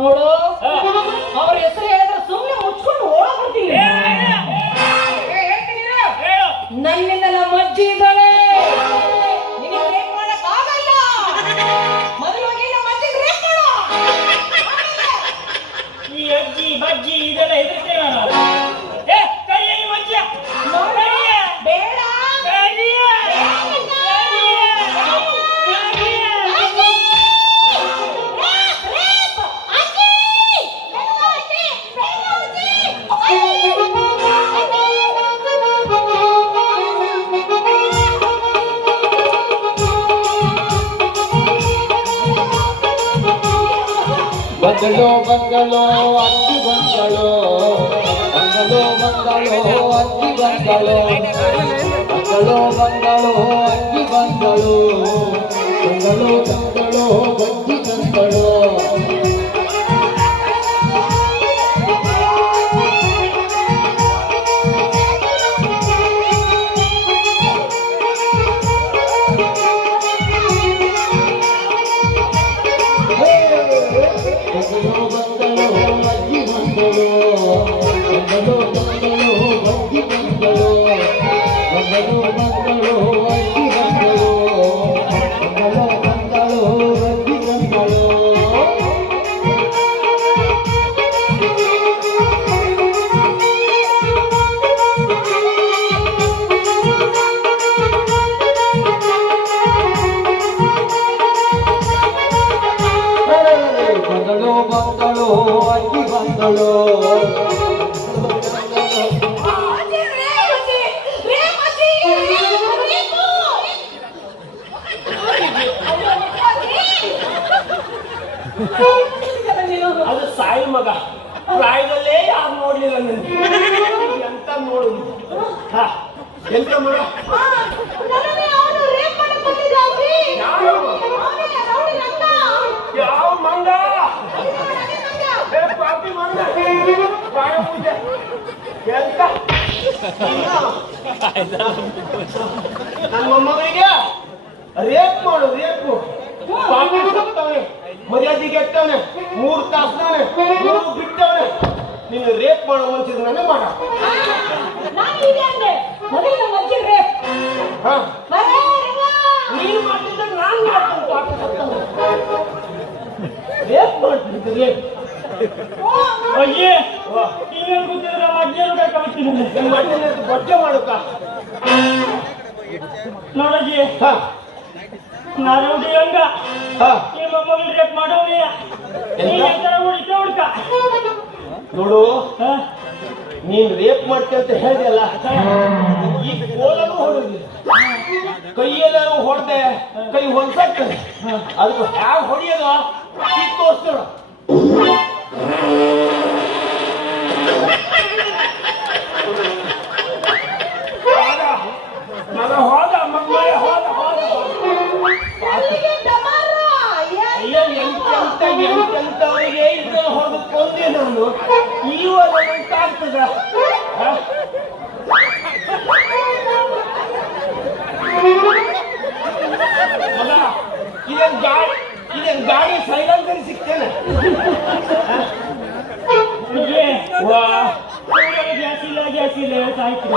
ನೋಡು ಅವ್ರ ಹೆಸರು ಹೇಳಿದ್ರೆ ಸುಮ್ಮನೆ ಮುಚ್ಕೊಂಡು ಓಡಾಡ್ಬಿಡ್ತೀನಿ. ನನ್ನಿಂದ ನಮ್ಮ ಅಜ್ಜಿ ಇದ್ದಾಳೆ, ನಿನಗೆ ರೇಪ್ ಮಾಡಕ್ ಆಗಲ್ಲ. ಮದುವೆಗೆ ನಮ್ಮ ಅಜ್ಜಿಗೆ ರೇಪ್ ಮಾಡು. ಈ ಅಜ್ಜಿ ಬಜ್ಜಿ ಇದೆಲ್ಲ ಹೆದರ್ತೇವೆ ನಾನು. ಕರಿಯ ನಿಮ್ಮ ಅಜ್ಜಿ ಬೇಡ ಬಂದಳು ಬಂದಳು ಅಕ್ಕಿ ಬಂದಳು, ಬಂದಳು ಬಂದಳು ಅಕ್ಕಿ ಬಂದಳು, ಬಂದಳು ಬಂದಳು ಅಕ್ಕಿ ಬಂದಳು, ಬಂದಳು ಬಂದಳು ಬಜ್ಜಿ ತಂದಳು. ಅದು ಸಾಯಿ ಮಗ ಪ್ರಾಯದಲ್ಲೇ ಯಾರು ನೋಡ್ಲಿಲ್ಲ ನನಗೆ ಎಂತ ನೋಡುದು. ಎಂತ ಮಗ ಯಾವ ಮಂಗ ಪಾಪಿ ಮಂಗ ಪ್ರಾಯ ಪೂಜೆ ಎಂತ ನನ್ನ ಮೊಮ್ಮಗಳಿಗೆ ರೇಪ್ ಮಾಡು. ರೇಪು ಪಾಪಿ ಸತ್ತವನೆ, ಮರ್ಯಾದೆಗೆ ಎತ್ತವನೆ, 3 ತಾಸನವನೆ, 3 ಬಿಟ್ಟವನೆ. ನೀನು ರೇಪ್ ಮಾಡೋ ಮನ್ಸಿದ್ರೆ ನನಗೆ ಮಾಡ. ನೀನು ಮಾಡ್ತಿದ್ದ ನಾನು ಮಾಡ್ತೀನಿ. ಪಾಪಿ ಸತ್ತವನೆ ರೇಪ್ ಮಾಡ್ತಿದ್ದೆ. ರೇಪ್ ಅಯ್ಯೇ ನೀವೇನು ಗೊತ್ತಿದ್ರೆ ನಮ್ಮ ಅಜ್ಜಿಯನ್ನು ಬೇಕಾಗ್ತೀನಿ. ನಿಮ್ಮ ಅಜ್ಜಿನ ಬಟ್ಟೆ ಮಾಡುತ್ತ ನೋಡಜ್ಜಿ, ನಾನು ಹಂಗ ನಿಮ್ಮ ಮಗಳು ರೇಪ್ ಮಾಡೋನಿ ಹೊಡಿಕೆ ಹುಡ್ಕ ನೋಡು, ನೀನ್ ರೇಪ್ ಮಾಡ್ತೀಯ ಅಂತ ಹೇಳಿದೆಲ್ಲ, ಈ ಕೋಲನು ಹೊಡೆದಿಲ್ಲ, ಕೈಯೆಲ್ಲರೂ ಹೊಡೆದೆ, ಕೈ ಹೊಲ್ಸಕ್ತದೆ. ಅದಕ್ಕೆ ಹ್ಯಾವ್ ಹೊಡಿಯೋದು ಈಗ ತೋರಿಸ್ತಾಳ. ಮಗ ಹೋದ, ಮಗ ಹೋದ ಹೋದ. ಎಂತೆಂತವರಿಗೆ ಇದನ್ನು ಹೊಡೆದು ಕೊಂದೆ ನಾನು. ಇವಾಗ ಉಂಟಾಗ್ತದ. ಮಗ ಇದೇನ್ ಗಾಡಿ ಸೈಲೆನ್ಸರ್ ಸಿಗ್ತೇನೆ. ಗ್ಯಾಸ್ ಇಲ್ಲ ಗ್ಯಾಸ್ ಇಲ್ಲ ಸಾಯ್ತು.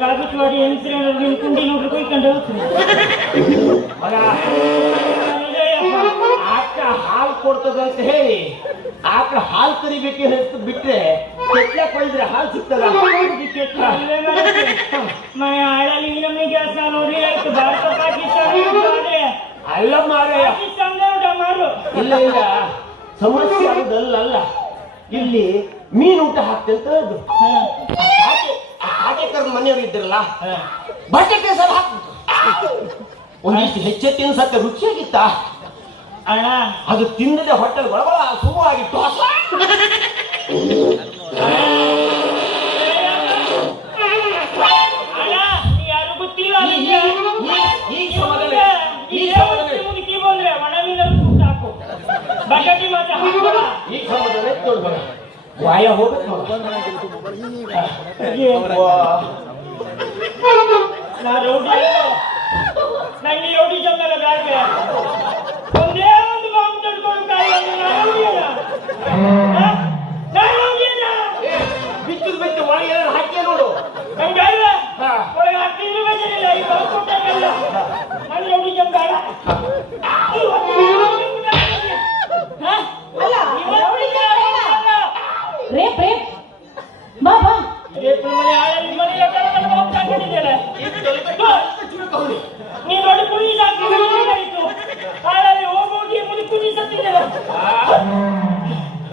ಗಾಬತ್ ಮಾಡಿ ಹೆಂಗಸ್ರೇನಾದ್ರು ಕುಂಡಿ ನೋಡ್ರಿ ಕೊಯ್ಕೊಂಡು ಹೋಗ್ತೀನಿ. ಮಗ ಆಕಳ ಹಾಲು ಕೊಡ್ತದ ಅಂತ ಹೇಳಿ ಆಕಳ ಹಾಲು ಕರಿಬೇಕು ಹೇಳ್ತು ಬಿಟ್ರೆ ಕೆಟ್ಲ ಕೊಯ್ದ್ರೆ ಹಾಲು ಸಿಗ್ತದ. ಮನೆ ಹಾಳಲ್ಲಿ ನಮಗೆ ಗ್ಯಾಸ್ ನೋಡ್ರಿ ಆಯ್ತು. ಭಾರತ ಪಾಕಿಸ್ತಾನ ಅಲ್ಲ ಮಾರ, ಮಾರು ಇಲ್ಲ ಇಲ್ಲ, ಸಮಸ್ಯೆ ಆಗುದಲ್ಲ. ಇಲ್ಲಿ ಮೀನು ಊಟ ಹಾಕ್ತಂತ ಅದು ಹಾಟೇಕರ್ ಮನೆಯವರು ಇದ್ರಲ್ಲ, ಬಟಾಟೆ ಸಲ ಹಾಕ್ಬಿಟ್ಟು ಒಂದಿಷ್ಟು ಹೆಚ್ಚೆ ತಿನ್ಸಕ್ಕೆ ರುಚಿಯಾಗಿತ್ತ. ಅಣ್ಣ ಅದು ತಿನ್ನದೆ ಹೊಟ್ಟೆ ಒಳಗೊಳ ಸುಮಾಗಿತ್ತು. ಯಾರು ಗೊತ್ತಿಲ್ಲ ಈ ಬಂದ್ರೆ ಒಣ ಮೀನಲ್ಲಿ ಹಾಕು, ಬಟಾಟಿ ಮಾತ್ರ ಹಾಕೋಣ. ಈ ಸಮಯದಲ್ಲಿ ನೋಡ್ಬೇಡ, ವಾಯ ಹೋಗುತ್ತೆ ನಾ ರೌಡಿ, ನಂಗೆ ಈ ರೌಡಿ ಜಮ್ಮಲ್ಲ ಬ್ಯಾಡ್ಗೆ. ಒಂದೇ ಒಂದು ಮಾವು ತಡ್ಕೊಂಡು ಕಾಯಿ ರೌಡಿ ಅಲ್ಲ.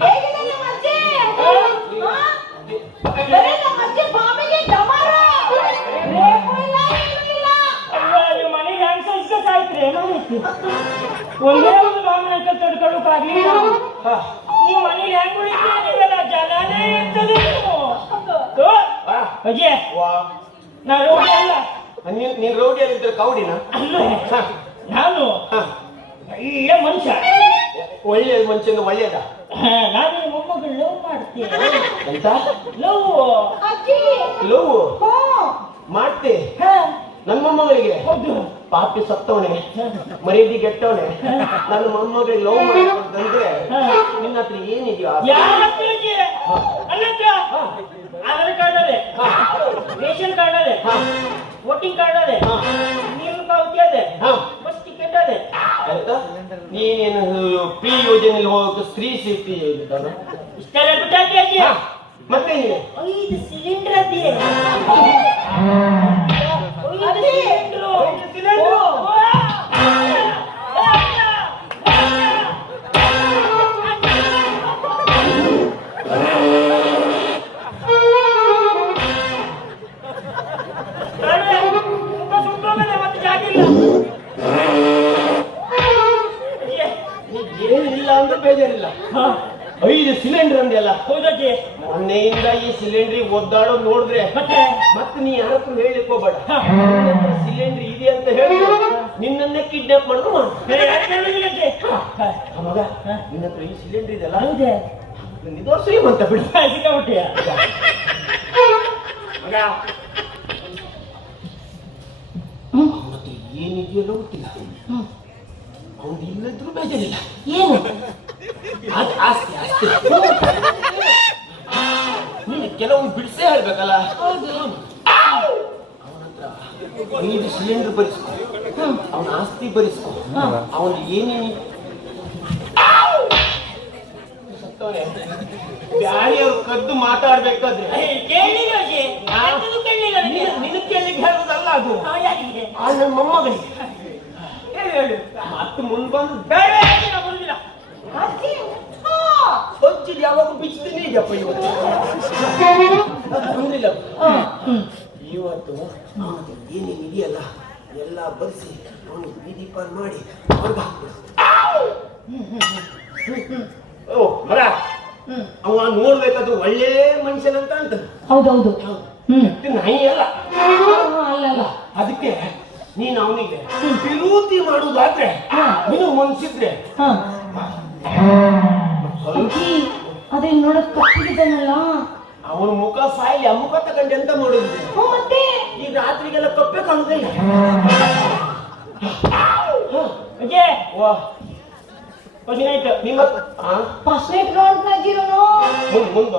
ಹೇಗಿದೆ ನಮ್ಮ ಅಜ್ಜಿ? ಹಾ? ಬರೀ ನಮ್ಮ ಅಜ್ಜಿ ಬಾವಿಗೆ ಡಮರ. ರೇಪು ಇಲ್ಲ, ಏನೂ ಇಲ್ಲ. ನಿಮ್ಮ ಮನೆಗೆ ಹೆಂಗ್ ಸಂಸ್ಕೃತಾಯ್ತ್ರಿ ಒಂದೇ ಒಂದು ಮಾಮನಂಕ ತಡ್ಕೊಳ್ಳೋಕಾಗ್ಲಿಲ್ಲ. ನೀವು ಮನೇಲಿ ಹೆಂಗ್ ಉಳಿತೀರಿ? ನೀವೆಲ್ಲ ಜನಾನೇ ಇರ್ತದೆ ನೀವು. ಅಜಯ್, ನಾ ರೋಗಿ ಅಲ್ಲ. ನೀನ್ ರೌಡಿಯಲ್ಲಿದ್ರೆ ಕೌಡಿನ ಅಲ್ಲ, ನಾನು ಒಳ್ಳೆ ಮನುಷ್ಯ. ಒಳ್ಳೆ ಮನುಷ್ಯನ ಒಳ್ಳೇದ ನಾನು ಮೊಮ್ಮಗಳು ಲವ್ ಮಾಡ್ತೀನಿ. ಅಂತ ಲವ್ ಅಜ್ಜಿ. ಲವ್ ಹೋ. ಮಾಡ್ತೆ ಹಾ, ನನ್ನ ಮೊಮ್ಮಗಳಿಗೆ ಹೌದು. ಪಾಪಿ ಸತ್ತವನೆ ಮರ್ಯಾದೆ ಗೆಟ್ಟವನೆ ನನ್ನ ಮೊಮ್ಮಗಳಿಗೆ ಲವ್ ಮಾಡ್ಕೊಂಡ್ರೆ ನಿನ್ನ ಹತ್ರ ಏನಿದೆಯೋ ಯಾರ ಹತ್ರ ಅಜ್ಜಿ? ನನ್ನ ಹತ್ರ ಆಧಾರ್ ಕಾರ್ಡ್ ಅದೇ, ರೇಷನ್ ಕಾರ್ಡ್ ಅದೇ, ವೋಟಿಂಗ್ ಕಾರ್ಡ್ ಅದೇ, ನೀರಿನ ಪಾವತಿ ಅದೇ, ಬಸ್ ಟಿಕೆಟ್ ಅದೇ. ಆಯ್ತಾ ನೀನೇನು ಪಿ ಯೋಜನೆಯಲ್ಲಿ ಹೋಗಕ್ಕೆ ಸ್ತ್ರೀ ಸೇಫ್ಟಿ ಯೋಜನೆ ಇಷ್ಟೆಲ್ಲ ಬಿಟ್ಟಾಕಿ ಅಜ್ಜಿ. ಮತ್ತೆ 5 ಸಿಲಿಂಡರ್ ಅದೇ. 5 ಸಿಲಿಂಡರ್. ಏನಿಲ್ಲ ಅಂದ್ರೆ ಬೇಜಾರಿಲ್ಲ 5 ಸಿಲಿಂಡರ್ ಅಂದೆಲ್ಲ ಹೌದಜ್ಜಿ. ಮೊನ್ನೆಯಿಂದ ಈ ಸಿಲಿಂಡ್ರಿಗೆ ಒದ್ದಾಡೋದು ನೋಡಿದ್ರೆ ಮತ್ತೆ ನೀ ಯಾರತ್ರ ಹೇಳಿಕ್ ಹೋಗ್ಬೇಡ. ಸಿಲಿಂಡರ್ ಇದೆ ಅಂತ ಹೇಳಿ ನಿನ್ನನ್ನೇ ಕಿಡ್ನಾಪ್ ಮಾಡಿದ್ರು ಮಗ ನಿನ್ನ ಹತ್ರ ಈ ಸಿಲಿಂಡರ್ ಇದೆಲ್ಲ ಹೌದೇ? ಇದು ಶ್ರೀಮಂತ ಬಿಡು ಸಿಕ್ಕಾಬಿಟ್ಟಿಯ ಮಗ ಮತ್ತೆ ಏನಿದೆಯಲ್ಲ ಗೊತ್ತಿಲ್ಲ. ಅವನು ಇಲ್ಲದ್ರು ಬೇಜಾರಿಲ್ಲ. ಏನು? ಅದು ಆಸ್ತಿ ಆಸ್ತಿ ನೀನು ಕೆಲವೊಂದು ಬಿಡಿಸೇ ಹೇಳ್ಬೇಕಲ್ಲ. ಅವನತ್ರ 5 ಸಿಲಿಂಡರ್ ಬರಿಸ್ಕೊ, ಅವನ ಆಸ್ತಿ ಬರಿಸ್ಕೊ, ಅವನು ಏನೇನು ಸತ್ತವನೆ ಬ್ಯಾರಿಯವ್ರು ಕದ್ದು ಮಾತಾಡ್ಬೇಕಾದ್ರೆ ಕೇಳಿಲ್ಲ ಅಜ್ಜಿ. ಎಂತದು ಕೇಳಿಲ್ಲ ನನಗೆ. ನಿನ್ನ ಕೇಳಿಗೆ ಹೇಳೋದಲ್ಲ ಅದು. ಯಾರಿಗೆ? ಆ ನನ್ನ ಮೊಮ್ಮಗನಿಗೆ ಹೇಳು. ಮತ್ತೆ ಮುಂದ್ ಬಂದು ಬೇಡ ಅಜ್ಜಿ, ನಾ ಬರುದಿಲ್ಲ. ಅಜ್ಜಿ. ಹೊಚ್ಚಿದ್ ಯಾವಾಗ ಬಿಚ್ತೀನಿ ಇದಪ್ಪ ಇವತ್ತು ಬಂದಿಲ್ಲ. ಇವತ್ತು ಏನೇನು ಇದೆಯಲ್ಲ ಎಲ್ಲ ಬರ್ಸಿ ಅವನು ಬೀದಿ ಪಾಲ್ ಮಾಡಿ ಹೊರಗೆ ಹಾಕ್ಬಿಡು. ಓ ಮರ ಅವ ನೋಡ್ಬೇಕಾದ್ರೆ ಒಳ್ಳೆ ಮನುಷ್ಯನಂತ ಅಂತ. ಹೌದೌದು. ನಾಯಿ ಅಲ್ಲ ಅಲ್ಲ. ಅದಕ್ಕೆ ನೀನು ಅವನಿಗೆ ವಿರೋಧಿ ಮಾಡುವುದಾದ್ರೆ ನೀನು ಮನ್ಸಿದ್ರೆ ಅಜ್ಜಿ, ಅದೇ ನೋಡಕ್ ಕಪ್ಪಿಗಿದ್ದಾನಲ್ಲ, ಅವನ ಮುಖ ಸಾಯಿಲಿ. ಆ ಮುಖ ತಗೊಂಡು ಎಂತ ಮಾಡೋದು? ಮತ್ತೆ ಈ ರಾತ್ರಿಗೆಲ್ಲ ಕಪ್ಪೆ ಕಾಣುದೇ ಇಲ್ಲ. ಅಜ್ಜಿ, ವಾ ಆಯ್ತು. ನಿಮ್ಮ ಫಸ್ಟ್ ನೈಟ್ ನೋಡ್ತಾ ಇದ್ದೀರೋನು.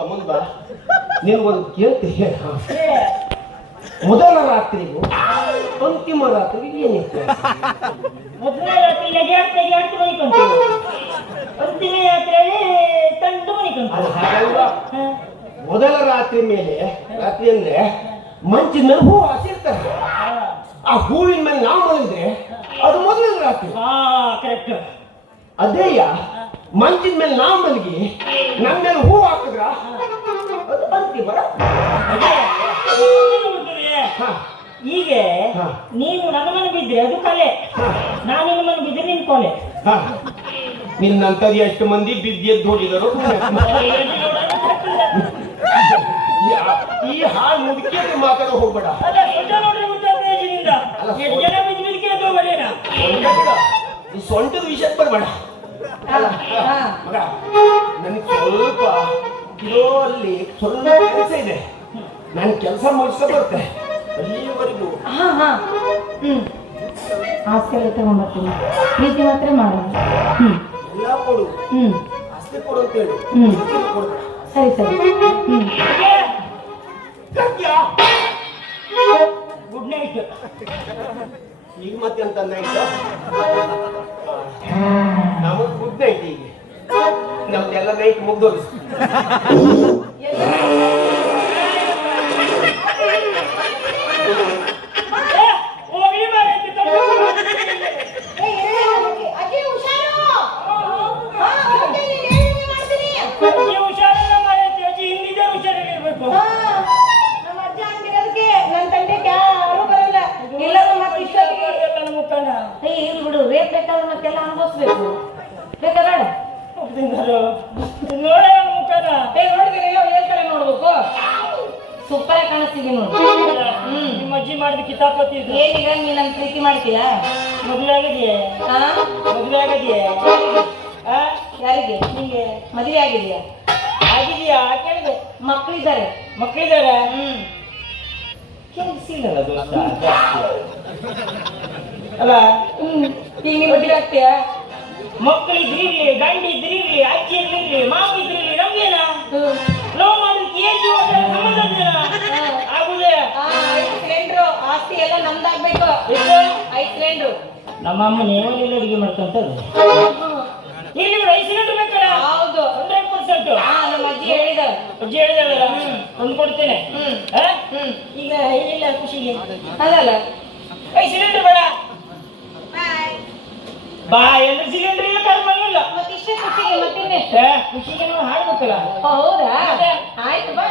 ಮುಂದ್ ಬಾ ನಿನ್ಗೊಂದು ಕೇಳ್ತಿ ಹೇಳ. ಮೊದಲ ರಾತ್ರಿಗೂ ಅಂತಿಮ ರಾತ್ರಿಗೆ ಏನಿತ್ತು? ಮೊದಲನೇ ರಾತ್ರಿ ನೆಗೆಯಾಡ್ತು ಮನಿಕೊಂತೀವಿ. ಅಂತಿಮ ಯಾತ್ರೆಯಲ್ಲಿ ತಂಡು ಮನಿಕೊಂತೀವಿ. ಅದು ಹಾಗಲ್ವಾ? ಮೊದಲ ರಾತ್ರಿ ಮೇಲೆ ರಾತ್ರಿ ಅಂದ್ರೆ ಮಂಚಿನ ಮೇಲೆ ಹೂ ಹಸಿರ್ತಾರೆ. ಆ ಹೂವಿನ ಮೇಲೆ ನಾವು ಮಲಗಿದ್ರೆ ಅದು ಮೊದಲನೇ ರಾತ್ರಿ. ಕರೆಕ್ಟ್. ಅದೇಯ ಮಂಚಿನ ಮೇಲೆ ನಾವು ಮಲಗಿ ನನ್ನ ಮೇಲೆ ಹೂ ಹಾಕಿದ್ರ ಅದು ಅಂತಿಮ ರಾತ್ರಿ. ಈಗ ನೀನು ನನ್ನ ಮನೆ ಬಿದ್ರೆ ಅದು ಕಲೆ, ನಾನು ನಿನ್ನ ಮನೆ ಬಿದ್ರೆ ನಿನ್ ಕೊಲೆ. ನಿನ್ನಂತದ್ದು ಎಷ್ಟು ಮಂದಿ ಬಿದ್ದೆದ್ದು ಹೊಡಿದರು. ಈ ಹಾಳು ಮುದುಕಿಯನ್ನು ಮಾತಾಡೋ ಹೋಗ್ಬೇಡ. ಈ ಸೊಂಟದ ವಿಷಯಕ್ಕೆ ಬರ್ಬೇಡ. ಮಗ ನನಗೆ ಸ್ವಲ್ಪ ಇರೋ ಅಲ್ಲಿ ಸ್ವಲ್ಪ ಕೆಲಸ ಇದೆ. ನಾನು ಕೆಲಸ ಮುಗಿಸ್ಕೊ ಬರ್ತೆ. ಅಲ್ಲಿವರೆಗೂ ಹಾಸ್ಟೆಲ್ ತಗೊಂಡ್ಬರ್ತೀನಿ. ಪ್ರೀತಿ ಮಾತ್ರ ಮಾಡೋಣ. ಎಲ್ಲ ಕೊಡು, ಆಸ್ತಿ ಕೊಡು ಅಂತ ಹೇಳು. ಕೊಡ್ಬೇಡ. ಸರಿ ಸರಿ. Good night. ಈಗ ಮತ್ತೆ ಅಂತ ನೈಟ್ ನಮಗ್ ಗುಡ್ ನೈಟ್. ಈಗ ನಮ್ದೆಲ್ಲ ನೈಟ್ ಮುಗ್ದೋಗಿ ಅಜ್ಜಿ ಹುಷಾರು. ಅಜ್ಜಿ ಹುಷಾರಿಲ್ಲ ಮಾರೈತಿ, ಅಜ್ಜಿ ಹಿಂದಿದೆ ಹುಷಾರಿರ್ಬೇಕು. ಹಾ, ನಮ್ಮ ಅಜ್ಜ ಹಂಗಿರೋದಕ್ಕೆ ನನ್ನ ತಂಟೆಗೆ ಯಾರು ಬರಲ್ಲ. ಎಲ್ಲರೂ ಮತ್ತೆ ಇಷ್ಟೊತ್ತಿಗೆ ನನ್ನ ಮುಖಂಡ ಇಲ್ಲಿ ಬಿಡು, ರೇಪ್ ಬೇಕಾದ್ರೆ ಮತ್ತೆಲ್ಲ ಅನುಭವಿಸ್ಬೇಕು. ಬೇಕಾ ಬೇಡ? ನೋಡ ನನ್ನ ಮುಖಂಡ ನೋಡಿದ್ರೆ ಹೇಳ್ತಾರೆ ನೋಡ್ಬೇಕು. ಸೂಪರ್ ಕಾಣಿಸ್ತೀವಿ ನೋಡು. ನಿಮ್ಮ ಅಜ್ಜಿ ಮಾಡಿದ ಕಿತಾಪತಿ ಇದು. ಏನೀಗ ನೀ ನನ್ನ ಪ್ರೀತಿ ಮಾಡ್ತೀಯ? ಮದುವೆ ಆಗಿದೆಯೇ? ಹಾ? ಮದುವೆ ಆಗಿದೆಯೇ? ಯಾರಿಗೆ? ನಿಂಗೆ ಮದುವೆ ಆಗಿದೆಯಾ? ಆಗಿದೆಯಾ ಕೇಳಿದೆ. ಮಕ್ಕಳಿದ್ದಾರೆ. ಮಕ್ಕಳಿದ್ದಾರೆ? ಕೇಳಿಸಿಲ್ಲ ದೋಸ್ತ ಅಲ್ಲ. ಈಗ ನೀ ಮದುವೆ ಆಗ್ತೀಯಾ? ಮಕ್ಕಳಿದ್ರಿರ್ಲಿ, ಗಂಡಿದ್ರಿರ್ಲಿ, ಅಜ್ಜಿ ಇರ್ಲಿ, ಮಾವ ಇದ್ರಿರ್ಲಿ, ನಮ್ಗೇನ ಲವ್ ಮಾಡೋದಕ್ಕೆ ಏನ್ ಸಂಬಂಧ ಆಗುದೇ? 5 ಸಿಲಿಂಡ್ರು ಆಸ್ತಿ ಎಲ್ಲ ನಮ್ದಾಗ್ಬೇಕು. 5 ಸಿಲಿಂಡ್ರು. ನಮ್ಮ ಅಮ್ಮನ ಏನೆಲ್ಲ ಅಡಿಗೆ ಮಾಡ್ಕೊಂತದ್ದು ಇಲ್ಲಿ 5 ಸಿಲಿಂಡರ್ ಬೇಕಲ್ಲ? ಹೌದು. 100%. ನಮ್ಮ ಅಜ್ಜಿ ಹೇಳಿದ. ಅಜ್ಜಿ ಹೇಳಿದಲ್ಲ, ಒಂದು ಕೊಡ್ತೇನೆ. ಈಗ ಏನಿಲ್ಲ ಖುಷಿಗೆ ಅದಲ್ಲ 5 ಸಿಲಿಂಡರ್ ಬೇಡ. ಬಾ ಎಂದು ಸಿಲಿಂಡರ್ ಇಲ್ಲ ಕರ್ಮಲ್ಲ. ಮತ್ತೆ ಇಷ್ಟೇ ಖುಷಿಗೆ ಮತ್ತಿನ್ನೆ ಖುಷಿಗೆ ನಾವು ಹಾಡ್ಬೇಕಲ್ಲ. ಹೌದಾ? ಆಯ್ತು ಬಾ.